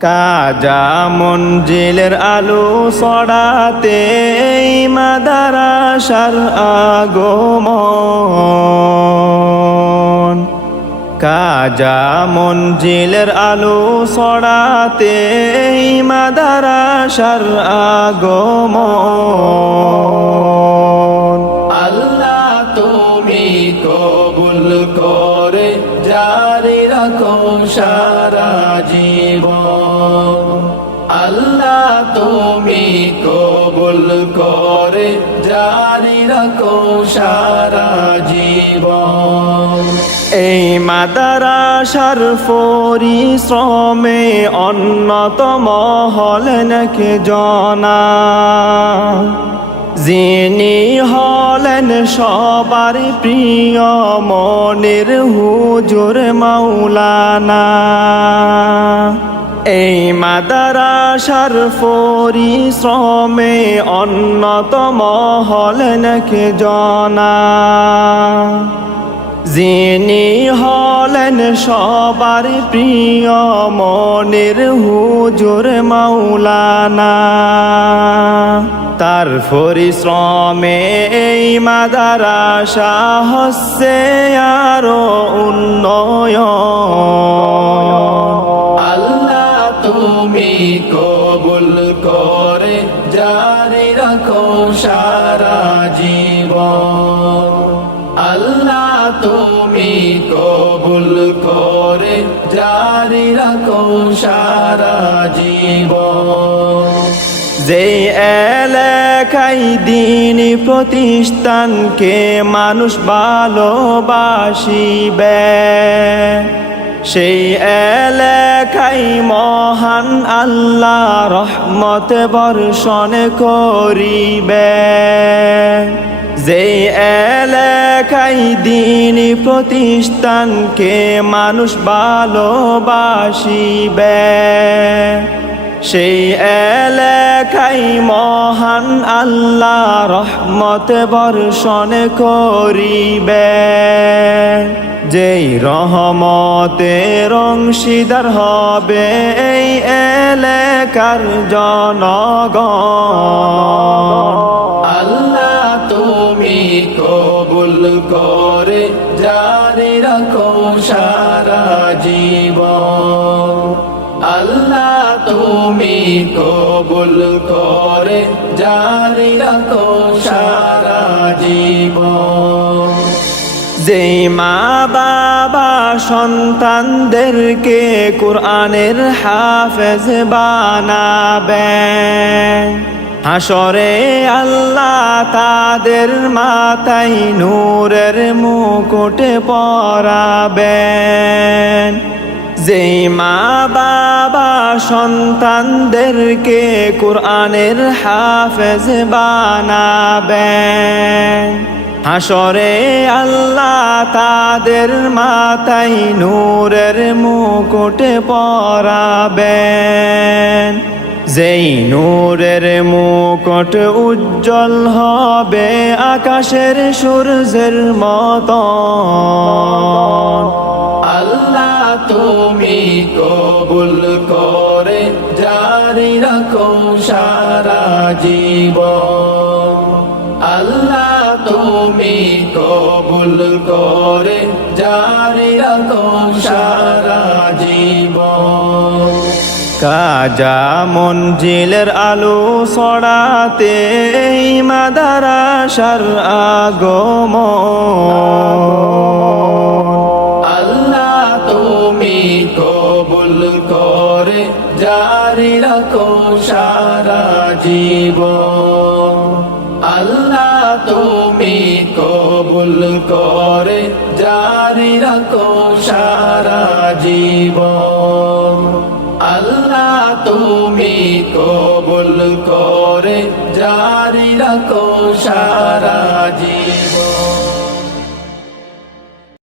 কাজা মঞ্জিলের আলো ছড়াতে মাদারাসার আগমন। কাজা মঞ্জিলের আলো ছড়াতে মাদারাসার আগমন। আল্লাহ তুমি কবুল করে জারি রাখো সারা জীবন। আল্লাহ তুমি কবুল করে জারি রাখো সারা জীবন। এই মাদারাসার পরিশ্রমে অন্যতম হলেন কে জনা, যিনি হলেন সবার প্রিয় মনের হুজুর মাওলানা। এই মাদারাসার পরিশ্রমে অন্যতম হলেন কে জনা, যিনি হলেন সবার প্রিয় মনের হুজুর মাওলানা। তার পরিশ্রমে এই মাদারাসা হচ্ছে আরো উন্নয়ন। আল্লাহ তুমি কবুল করে জারি রাখো সারা জীবন। আল্লাহ তুমি কবুল করে জারি রাখো সারা জীবন। যেই এলাকায় দিন প্রতিষ্ঠানকে মানুষ ভালোবাসিবে, সেই এলাকায় মহান আল্লাহ রহমত বর্ষণ করিবে। যেই এলাকায় দিন প্রতিষ্ঠানকে মানুষ ভালোবাসিবে, সেই এলাকায় মহান আল্লাহ রহমত বর্ষণ করিবে। যেই রহমতের অংশীদার হবে এই এলাকার জনগণ। আল্লাহ তুমি কবুল করে জারি রাখো সারা জীবন। আল্লাহ তুমি কবুল করে জারি রাখো সারা জীবন। যেই মা বাবা সন্তানদেরকে কোরআনের হাফেজ বানাবেন, হাসরে আল্লাহ তাদের মাথায় নূরের মুকুট পরাবেন। যেই মা বাবা সন্তানদেরকে কোরআনের হাফেজ বানাবেন, হাসরে আল্লাহ তাদের মাথায় নূরের মুকুট পরাবেন। যেই নূরের মুকুট উজ্জ্বল হবে আকাশের সূর্যের মতন। আল্লাহ তুমি কবুল করে জারি রাখো সারা জীবন। আল্লাহ তুমি কবুল করে জারি রাখো সারা জীবন। কাজা মঞ্জিলের আলো ছড়াতে মাদারাসার আগমন। আল্লাহ তুমি কবুল করে জারি রাখো সারা জীবন। আল্লাহ তুমি কবুল করে জারি রাখো সারা জীবন। আল্লাহ তুমি কবুল করে জারি রাখো সারা জীবন।